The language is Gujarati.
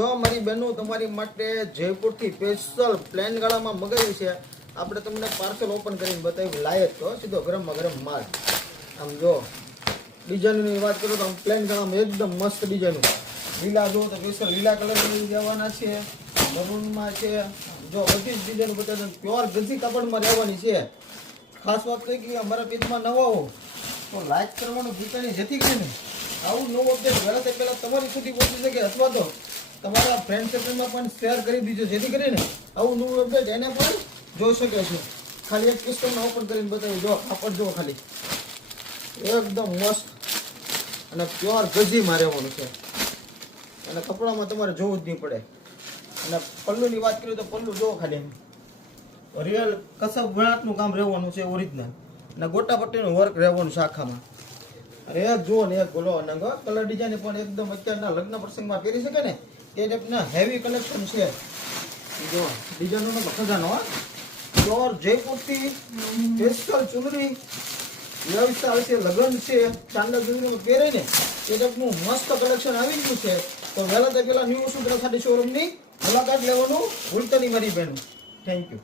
જો મારી બહેનો તમારી માટે જયપુરથી સ્પેશિયલ પ્લેન ગાળામાં મગાવી છે. આપણે તમને પાર્સલ ઓપન કરીને બતાવી લાયક તો સીધો ગરમમાં ગરમ માલ. આમ જો ડિઝાઇનની વાત કરું તો આમ પ્લેન ગાળામાં એકદમ મસ્ત ડિઝાઇન. લીલા જો તો સ્પેશિયલ લીલા કલરની જવાના છે, મરૂનમાં છે. જો બધી જ ડિઝાઇન બતાવે પ્યોર ગજી કાપડમાં રહેવાની છે. ખાસ વાત કહી કે અમારા પેજમાં નવા હો તો લાઈક કરવાનું ભૂલતા નહીં, જેથી કરીને આવું નવું અપડેટ વહેલા તે પહેલાં તમારી સુધી પહોંચી શકે, અથવા તો તમારા ફ્રેન્ડ સર્કલમાં પણ શેર કરી દીજો, જેથી કરીને આવું નવું અપડેટ એને પણ જોઈ શકે છે. ખાલી એક કિસ્સામાં ઓપન કરીને બતાવી જો કાપડ જો ખાલી એકદમ મસ્ત અને પ્યોર ગજીમાં રહેવાનું છે. અને કપડામાં તમારે જોવું જ નહીં પડે. અને પલ્લુની વાત કરીએ તો પલ્લુ જો ખાલી રિયલ કસબ વણાટનું કામ રહેવાનું છે, ઓરિજિનલ. અને ગોટા પટ્ટીનું વર્ક રહેવાનું છે આખામાં. અને એક જુઓ ને એક બોલો અને કલર ડિઝાઇન પણ એકદમ અત્યારના લગ્ન પ્રસંગમાં પહેરી શકે ને એ ટાઈપના હેવી કલેક્શન છે. જો ડિઝાઇનનો ખજાનો પ્યોર જયપુરથી સ્પેશિયલ ચૂંદડી વ્યવસ્થા છે, લગ્ન છે, ચાંદા ચૂંદડીમાં પહેરે ને એ ટાઈપનું મસ્ત કલેક્શન આવી ગયું છે. તો વહેલા તે પહેલાં ન્યૂ સુદ્રા ખાડી શોરૂમની મુલાકાત લેવાનું ભૂલતા નહીં મારી બહેન. Thank you.